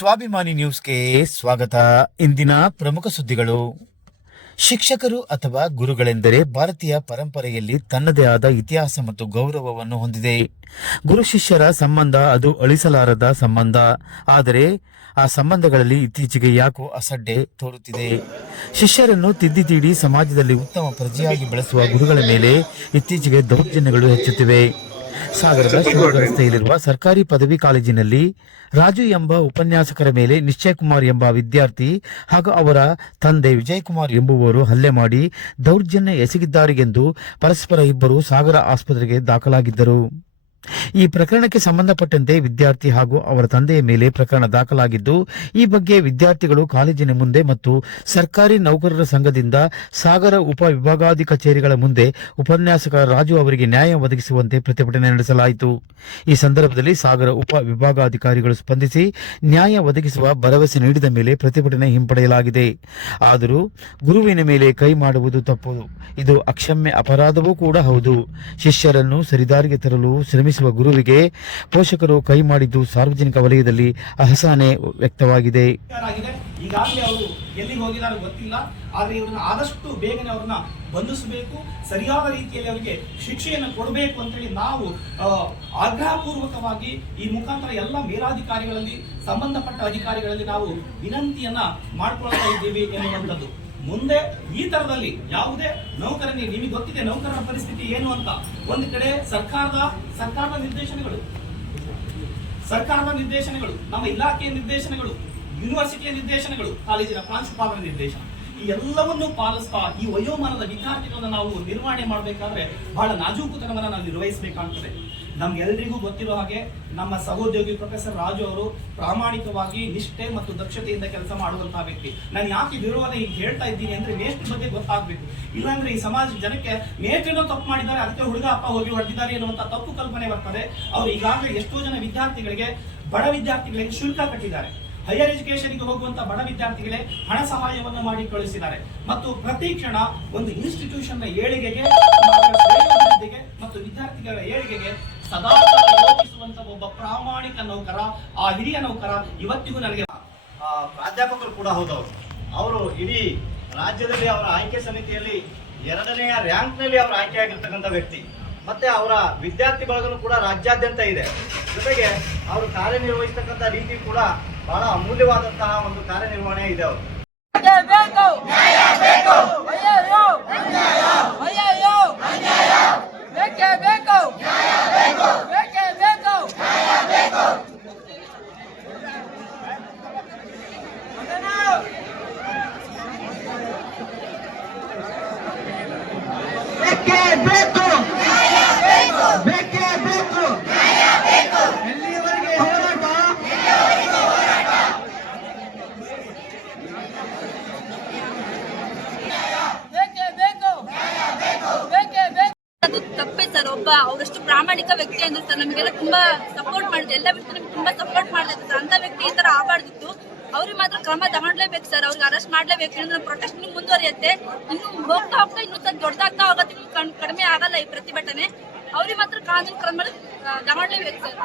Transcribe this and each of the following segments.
ಸ್ವಾಭಿಮಾನಿ ನ್ಯೂಸ್ಗೆ ಸ್ವಾಗತ. ಇಂದಿನ ಪ್ರಮುಖ ಸುದ್ದಿಗಳು. ಶಿಕ್ಷಕರು ಅಥವಾ ಗುರುಗಳೆಂದರೆ ಭಾರತೀಯ ಪರಂಪರೆಯಲ್ಲಿ ತನ್ನದೇ ಆದ ಇತಿಹಾಸ ಮತ್ತು ಗೌರವವನ್ನು ಹೊಂದಿದೆ. ಗುರು ಶಿಷ್ಯರ ಸಂಬಂಧ ಅದು ಅಳಿಸಲಾರದ ಸಂಬಂಧ. ಆದರೆ ಆ ಸಂಬಂಧಗಳಲ್ಲಿ ಇತ್ತೀಚೆಗೆ ಯಾಕೋ ಅಸಡ್ಡೆ ತೋರುತ್ತಿದೆ. ಶಿಷ್ಯರನ್ನು ತಿದ್ದಿ ತೀಡಿ ಸಮಾಜದಲ್ಲಿ ಉತ್ತಮ ಪ್ರಜೆಯಾಗಿ ಬೆಳೆಸುವ ಗುರುಗಳ ಮೇಲೆ ಇತ್ತೀಚೆಗೆ ದೌರ್ಜನ್ಯಗಳು ಹೆಚ್ಚುತ್ತಿವೆ. ಸಾಗರದ ಶಿವಮೊಗ್ಗ ರಸ್ತೆಯಲ್ಲಿರುವ ಸರ್ಕಾರಿ ಪದವಿ ಕಾಲೇಜಿನಲ್ಲಿ ರಾಜು ಎಂಬ ಉಪನ್ಯಾಸಕರ ಮೇಲೆ ನಿಶ್ಚಯ್ ಕುಮಾರ್ ಎಂಬ ವಿದ್ಯಾರ್ಥಿ ಹಾಗೂ ಅವರ ತಂದೆ ವಿಜಯ್ ಕುಮಾರ್ ಎಂಬುವರು ಹಲ್ಲೆ ಮಾಡಿ ದೌರ್ಜನ್ಯ ಎಸಗಿದ್ದಾರೆ ಎಂದು ಪರಸ್ಪರ ಇಬ್ಬರು ಸಾಗರ ಆಸ್ಪತ್ರೆಗೆ ದಾಖಲಾಗಿದ್ದರು. ಈ ಪ್ರಕರಣಕ್ಕೆ ಸಂಬಂಧಪಟ್ಟಂತೆ ವಿದ್ಯಾರ್ಥಿ ಹಾಗೂ ಅವರ ತಂದೆಯ ಮೇಲೆ ಪ್ರಕರಣ ದಾಖಲಾಗಿದ್ದು, ಈ ಬಗ್ಗೆ ವಿದ್ಯಾರ್ಥಿಗಳು ಕಾಲೇಜಿನ ಮುಂದೆ ಮತ್ತು ಸರ್ಕಾರಿ ನೌಕರರ ಸಂಘದಿಂದ ಸಾಗರ ಉಪ ವಿಭಾಗಾಧಿಕಾರಿ ಕಚೇರಿಗಳ ಮುಂದೆ ಉಪನ್ಯಾಸಕ ರಾಜು ಅವರಿಗೆ ನ್ಯಾಯ ಒದಗಿಸುವಂತೆ ಪ್ರತಿಭಟನೆ ನಡೆಸಲಾಯಿತು. ಈ ಸಂದರ್ಭದಲ್ಲಿ ಸಾಗರ ಉಪ ವಿಭಾಗಾಧಿಕಾರಿಗಳು ಸ್ಪಂದಿಸಿ ನ್ಯಾಯ ಒದಗಿಸುವ ಭರವಸೆ ನೀಡಿದ ಮೇಲೆ ಪ್ರತಿಭಟನೆ ಹಿಂಪಡೆಯಲಾಗಿದೆ. ಆದರೂ ಗುರುವಿನ ಮೇಲೆ ಕೈ ಮಾಡುವುದು ತಪ್ಪು, ಇದು ಅಕ್ಷಮ್ಯ ಅಪರಾಧವೂ ಕೂಡ ಹೌದು. ಶಿಷ್ಯರನ್ನು ಸರಿದಾರಿಗೆ ತರಲು ಶ್ರಮಿಸುವ ಗುರುವಿಗೆ ಪೋಷಕರು ಕೈ ಮಾಡಿದ್ದು ಸಾರ್ವಜನಿಕ ವಲಯದಲ್ಲಿ ಅಸಹನೆ ವ್ಯಕ್ತವಾಗಿದೆ. ಈಗಾಗಲೇ ಅವರು ಎಲ್ಲಿಗೆ ಹೋಗಿದ್ದಾರೆ ಗೊತ್ತಿಲ್ಲ, ಆದರೆ ಇವ್ರನ್ನ ಆದಷ್ಟು ಬೇಗನೆ ಅವ್ರನ್ನ ಬಂಧಿಸಬೇಕು, ಸರಿಯಾದ ರೀತಿಯಲ್ಲಿ ಅವರಿಗೆ ಶಿಕ್ಷೆಯನ್ನು ಕೊಡಬೇಕು ಅಂತ ಹೇಳಿ ನಾವು ಆಗ್ರಹಪೂರ್ವಕವಾಗಿ ಈ ಮುಖಾಂತರ ಎಲ್ಲ ಮೇಲಾಧಿಕಾರಿಗಳಲ್ಲಿ ಸಂಬಂಧಪಟ್ಟ ಅಧಿಕಾರಿಗಳಲ್ಲಿ ನಾವು ವಿನಂತಿಯನ್ನ ಮಾಡ್ಕೊಳ್ತಾ ಇದ್ದೀವಿ ಎನ್ನುವಂಥದ್ದು. ಮುಂದೆ ಈ ತರದಲ್ಲಿ ಯಾವುದೇ ನೌಕರನಿಗೆ, ನಿಮಗೆ ಗೊತ್ತಿದೆ ನೌಕರರ ಪರಿಸ್ಥಿತಿ ಏನು ಅಂತ. ಒಂದು ಕಡೆ ಸರ್ಕಾರದ ನಿರ್ದೇಶನಗಳು, ನಮ್ಮ ಇಲಾಖೆಯ ನಿರ್ದೇಶನಗಳು, ಯೂನಿವರ್ಸಿಟಿಯ ನಿರ್ದೇಶನಗಳು, ಕಾಲೇಜಿನ ಪ್ರಾಂಶುಪಾಲರ ನಿರ್ದೇಶನ, ಈ ಎಲ್ಲವನ್ನೂ ಪಾಲಿಸ್ತಾ ಈ ವಯೋಮಾನದ ವಿದ್ಯಾರ್ಥಿಗಳನ್ನ ನಾವು ನಿರ್ವಹಣೆ ಮಾಡಬೇಕಾದ್ರೆ ಬಹಳ ನಾಜೂಕುತನವನ್ನ ನಾವು ನಿರ್ವಹಿಸಬೇಕಾಗ್ತದೆ. ನಮ್ಗೆಲ್ಲರಿಗೂ ಗೊತ್ತಿರೋ ಹಾಗೆ ನಮ್ಮ ಸಹೋದ್ಯೋಗಿ ಪ್ರೊಫೆಸರ್ ರಾಜು ಅವರು ಪ್ರಾಮಾಣಿಕವಾಗಿ ನಿಷ್ಠೆ ಮತ್ತು ದಕ್ಷತೆಯಿಂದ ಕೆಲಸ ಮಾಡುವಂತಹ ವ್ಯಕ್ತಿ. ನಾನು ಯಾಕೆ ವಿರೋಧ ಈಗ ಹೇಳ್ತಾ ಇದ್ದೀನಿ ಅಂದ್ರೆ ಮೇಷ್ಟ್ರ ಬಗ್ಗೆ ಗೊತ್ತಾಗ್ಬೇಕು. ಇಲ್ಲಾಂದ್ರೆ ಈ ಸಮಾಜ ಜನಕ್ಕೆ ಮೇಷ್ಟ್ರೇನೋ ತಪ್ಪು ಮಾಡಿದ್ದಾರೆ, ಅದಕ್ಕೆ ಹುಡುಗ ಅಪ್ಪ ಹೋಗಿ ಹೊಡೆದಿದ್ದಾರೆ ಎನ್ನುವಂತ ತಪ್ಪು ಕಲ್ಪನೆ ಬರ್ತದೆ. ಅವರು ಈಗಾಗಲೇ ಎಷ್ಟೋ ಜನ ವಿದ್ಯಾರ್ಥಿಗಳಿಗೆ, ಬಡ ವಿದ್ಯಾರ್ಥಿಗಳಿಗೆ ಶುಲ್ಕ ಕಟ್ಟಿದ್ದಾರೆ. ಹೈಯರ್ ಎಜುಕೇಶನ್ಗೆ ಹೋಗುವಂತ ಬಡ ವಿದ್ಯಾರ್ಥಿಗಳೇ ಹಣ ಸಹಾಯವನ್ನು ಮಾಡಿ ಕಳಿಸಿದ್ದಾರೆ. ಮತ್ತು ಪ್ರತಿ ಕ್ಷಣ ಒಂದು ಇನ್ಸ್ಟಿಟ್ಯೂಷನ್ ಏಳಿಗೆಗೆ ಮತ್ತು ವಿದ್ಯಾರ್ಥಿಗಳ ಏಳಿಗೆಗೆ ಸದಾ ಯೋಚಿಸುವಂತ ಒಬ್ಬ ಪ್ರಾಮಾಣಿಕ ನೌಕರ, ಆ ಹಿರಿಯ ನೌಕರ ಇವತ್ತಿಗೂ ನನಗೆ ಪ್ರಾಧ್ಯಾಪಕರು ಕೂಡ ಹೌದವರು. ಅವರು ಇಡೀ ರಾಜ್ಯದಲ್ಲಿ ಅವರ ಆಯ್ಕೆ ಸಮಿತಿಯಲ್ಲಿ 2ನೇ ರ್ಯಾಂಕ್ ನಲ್ಲಿ ಅವರು ಆಯ್ಕೆ ಆಗಿರ್ತಕ್ಕಂಥ ವ್ಯಕ್ತಿ. ಮತ್ತೆ ಅವರ ವಿದ್ಯಾರ್ಥಿ ಬಳಗನು ಕೂಡ ರಾಜ್ಯಾದ್ಯಂತ ಇದೆ. ಜೊತೆಗೆ ಅವರು ಕಾರ್ಯನಿರ್ವಹಿಸತಕ್ಕಂಥ ರೀತಿ ಕೂಡ ಬಹಳ ಅಮೂಲ್ಯವಾದಂತಹ ಒಂದು ಕಾರ್ಯನಿರ್ವಹಣೆ ಇದೆ. ಅವರು ತಪ್ಪೇ ಸರ್. ಒಬ್ಬ ಅವರಷ್ಟು ಪ್ರಾಮಾಣಿಕ ವ್ಯಕ್ತಿ ಅಂದ್ರೆ ಸರ್ ನಮಗೆಲ್ಲ ತುಂಬಾ ಸಪೋರ್ಟ್ ಮಾಡಿದೆ, ಎಲ್ಲ ವ್ಯಕ್ತಿ ನಮ್ಗೆ ತುಂಬಾ ಸಪೋರ್ಟ್ ಮಾಡ್ತಿದ್ರು ಸರ್. ಅಂತ ವ್ಯಕ್ತಿ ಈ ತರ ಆಗಬಾರ್ದಿತ್ತು. ಅವ್ರಿಗೆ ಮಾತ್ರ ಕ್ರಮ ತಗೊಳ್ಲೇಬೇಕು ಸರ್, ಅವ್ರಿಗೆ ಅರೆಸ್ಟ್ ಮಾಡ್ಲೇಬೇಕು. ಇನ್ನೊಂದು ಪ್ರೊಟೆಸ್ಟ್ ಮುಂದುವರಿಯುತ್ತೆ, ಇನ್ನು ಹೋಗ್ತಾ ಇನ್ನೂ ಸರ್ ದೊಡ್ಡದಾಗ್ತಾ ಹೋಗುತ್ತೆ, ಕಡಿಮೆ ಆಗಲ್ಲ ಈ ಪ್ರತಿಭಟನೆ. ಅವ್ರಿಗೆ ಮಾತ್ರ ಕಾನೂನು ಕ್ರಮ ತಗೊಳ್ಲೇಬೇಕು ಸರ್.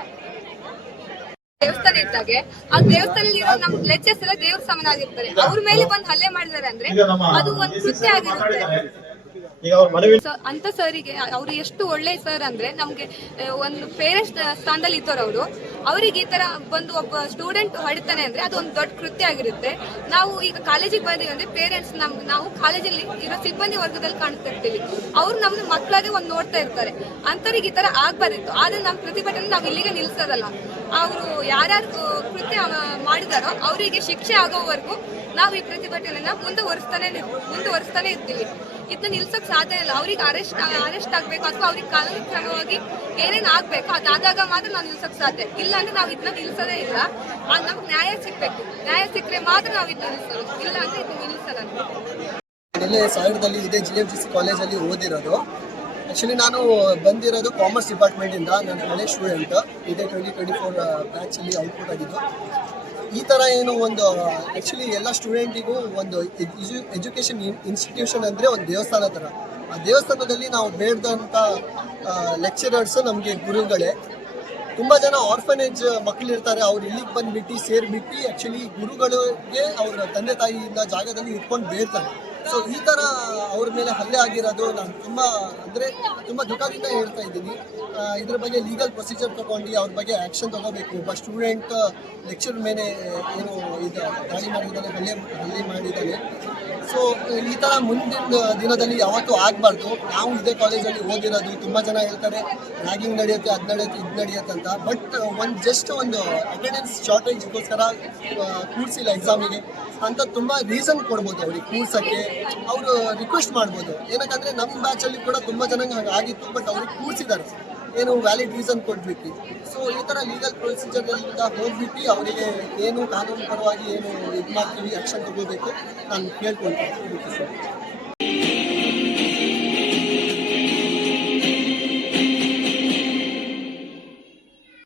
ದೇವಸ್ಥಾನ ಇದ್ದಾಗೆ ಆ ದೇವಸ್ಥಾನದಲ್ಲಿ ಇರೋ ನಮ್ ಲೆಕ್ಚರ್ಸ್ ಎಲ್ಲ ದೇವ್ರ ಸಮಾನಾಗಿರ್ತಾರೆ. ಅವ್ರ ಮೇಲೆ ಬಂದು ಹಲ್ಲೆ ಮಾಡಿದಾರೆ ಅಂದ್ರೆ ಅದು ಒಂದು ಕೃತ್ಯ ಆಗಿರುತ್ತೆ. ಅಂತ ಸರಿಗೆ ಅವ್ರು ಎಷ್ಟು ಒಳ್ಳೆ ಸರ್ ಅಂದ್ರೆ ನಮ್ಗೆ ಒಂದು ಪೇರೆಂಟ್ಸ್ ಸ್ಥಾನದಲ್ಲಿ ಇದ್ದವ್ರು ಅವ್ರಿಗೆ ಈ ತರ ಬಂದು ಒಬ್ಬ ಸ್ಟೂಡೆಂಟ್ ಹೊಡಿತಾನೆ ಅಂದ್ರೆ ಅದು ಒಂದು ದೊಡ್ಡ ಕೃತ್ಯ ಆಗಿರುತ್ತೆ. ನಾವು ಈಗ ಕಾಲೇಜಿಗೆ ಬಂದೀವಿ ಅಂದ್ರೆ ಪೇರೆಂಟ್ಸ್ ನಾವು ಕಾಲೇಜಲ್ಲಿ ಇರೋ ಸಿಬ್ಬಂದಿ ವರ್ಗದಲ್ಲಿ ಕಾಣ್ತಾ ಇರ್ತೀವಿ. ಅವ್ರು ನಮ್ನ ಮಕ್ಕಳಾಗೆ ಒಂದು ನೋಡ್ತಾ ಇರ್ತಾರೆ. ಅಂತವ್ರಿಗೆ ಈ ತರ ಆಗ್ಬಾರ್ದಿತ್ತು. ಆದ್ರೆ ನಮ್ಮ ಪ್ರತಿಭಟನೆ ನಾವು ಇಲ್ಲಿಗೆ ನಿಲ್ಸೋದಲ್ಲ. ಅವರು ಯಾರ್ಯಾರು ಕೃತ್ಯ ಮಾಡಿದಾರೋ ಅವರಿಗೆ ಶಿಕ್ಷೆ ಆಗೋವರೆಗೂ ನಾವು ಈ ಪ್ರತಿಭಟನೆನ ಮುಂದುವರಿಸ್ತಾನೆ ಇರ್ತೀವಿ. ಇದನ್ನ ನಿಲ್ಸಕ್ ಸಾಧ್ಯ ಇಲ್ಲ. ಅವ್ರಿಗೆ ಅರೆಸ್ಟ್ ಆಗ್ಬೇಕು ಅಥವಾ ಅವ್ರಿಗೆ ಕಾನೂನು ಕ್ರಮವಾಗಿ ಏನೇನ್ ಆಗ್ಬೇಕು ಅದಾದಾಗ ಮಾತ್ರ ನಾವು ನಿಲ್ಸಕ್ ಸಾಧ್ಯ. ಇಲ್ಲ ಅಂದ್ರೆ ನಾವು ಇದನ್ನ ನಿಲ್ಸೋದೇ ಇಲ್ಲ. ನಮ್ಗೆ ನ್ಯಾಯ ಸಿಗ್ಬೇಕು. ನ್ಯಾಯ ಸಿಕ್ಕರೆ ಮಾತ್ರ ನಾವು ಇದನ್ನ ನಿಲ್ಸೋದು, ಇಲ್ಲ ಅಂದ್ರೆ ಇದನ್ನ ನಿಲ್ಸಲ್ಲ. ಇಲ್ಲೇ ಸಾಗರದಲ್ಲಿ ಇದೇ GFGC ಕಾಲೇಜಲ್ಲಿ ಓದಿರೋದು. ಆ್ಯಕ್ಚುಲಿ ನಾನು ಬಂದಿರೋದು ಕಾಮರ್ಸ್ ಡಿಪಾರ್ಟ್ಮೆಂಟಿಂದ. ನಾನು ಹಳೆ ಸ್ಟೂಡೆಂಟ್. ಇದೇ 2024 ಬ್ಯಾಚಲ್ಲಿ ಔಟ್ಪುಟ್ ಆಗಿದ್ದು. ಈ ಥರ ಏನು ಒಂದು ಆ್ಯಕ್ಚುಲಿ ಎಲ್ಲ ಸ್ಟೂಡೆಂಟಿಗೂ ಒಂದು ಎಜುಕೇಷನ್ ಇನ್ಸ್ಟಿಟ್ಯೂಷನ್ ಅಂದರೆ ಒಂದು ದೇವಸ್ಥಾನ ಥರ. ಆ ದೇವಸ್ಥಾನದಲ್ಲಿ ನಾವು ಬೇಡದಂಥ ಲೆಕ್ಚರರ್ಸು ನಮಗೆ ಗುರುಗಳೇ. ತುಂಬ ಜನ ಆರ್ಫನೇಜ್ ಮಕ್ಕಳು ಇರ್ತಾರೆ, ಅವ್ರು ಇಲ್ಲಿಗೆ ಬಂದ್ಬಿಟ್ಟು ಸೇರಿಬಿಟ್ಟು ಆ್ಯಕ್ಚುಲಿ ಗುರುಗಳಿಗೆ ಅವ್ರ ತಂದೆ ತಾಯಿಯಿಂದ ಜಾಗದಲ್ಲಿ ಇಟ್ಕೊಂಡು ಬೇಡ್ತಾರೆ. ಸೊ ಈ ಥರ ಅವ್ರ ಮೇಲೆ ಹಲ್ಲೆ ಆಗಿರೋದು ನಾನು ತುಂಬ ದುಃಖದಿಂದ ಹೇಳ್ತಾ ಇದ್ದೀನಿ. ಇದ್ರ ಬಗ್ಗೆ ಲೀಗಲ್ ಪ್ರೊಸೀಜರ್ ತೊಗೊಂಡು ಅವ್ರ ಬಗ್ಗೆ ಆ್ಯಕ್ಷನ್ ತೊಗೋಬೇಕು. ಒಬ್ಬ ಸ್ಟೂಡೆಂಟ್ ಲೆಕ್ಚರ್ ಮೇಲೆ ಏನು ಇದು ದಾಳಿ ಮಾಡಿದ್ದಾನೆ, ಹಲ್ಲೆ ಮಾಡಿದ್ದಾನೆ. ಸೊ ಈ ಥರ ಮುಂದಿನ ದಿನದಲ್ಲಿ ಯಾವತ್ತೂ ಆಗಬಾರ್ದು. ನಾವು ಇದೇ ಕಾಲೇಜಲ್ಲಿ ಓದಿರೋದು, ತುಂಬ ಜನ ಹೇಳ್ತಾರೆ ರ್ಯಾಗಿಂಗ್ ನಡೆಯುತ್ತೆ, ಅದು ನಡೆಯುತ್ತೆ, ಇದು ನಡೆಯುತ್ತೆ ಅಂತ. ಬಟ್ ಒಂದು ಅಟೆಂಡೆನ್ಸ್ ಶಾರ್ಟೇಜ್ಗೋಸ್ಕರ ಕೂರಿಸಿಲ್ಲ ಎಕ್ಸಾಮಿಗೆ ಅಂತ ತುಂಬ ರೀಸನ್ ಕೊಡ್ಬೋದು ಅವ್ರಿಗೆ ಕೂರ್ಸೋಕ್ಕೆ. ಅವರು ರಿಕ್ವೆಸ್ಟ್ ಮಾಡ್ಬೋದು, ಏನಕ್ಕಂದರೆ ನಮ್ಮ ಬ್ಯಾಚಲ್ಲಿ ಕೂಡ ತುಂಬ ಜನಕ್ಕೆ ಹಾಗೆ ಆಗಿತ್ತು, ಬಟ್ ಅವ್ರಿಗೆ ಕೂರಿಸಿದ್ದಾರೆ ಏನು ವ್ಯಾಲಿಡ್ ರೀಸನ್ ಕೊಟ್ಬಿಟ್ಟು. ಸೊ ಈ ಥರ ಲೀಗಲ್ ಪ್ರೊಸೀಜರ್ಗಳಿಂದ ಹೋಗ್ಬಿಟ್ಟು ಅವರಿಗೆ ಏನು ಕಾನೂನು ಪರವಾಗಿ ಏನು ಇದು ಮಾಡ್ತೀವಿ ಆ್ಯಕ್ಷನ್ ತಗೋಬೇಕು ನಾನು ಕೇಳ್ಕೊಳ್ತೀನಿ.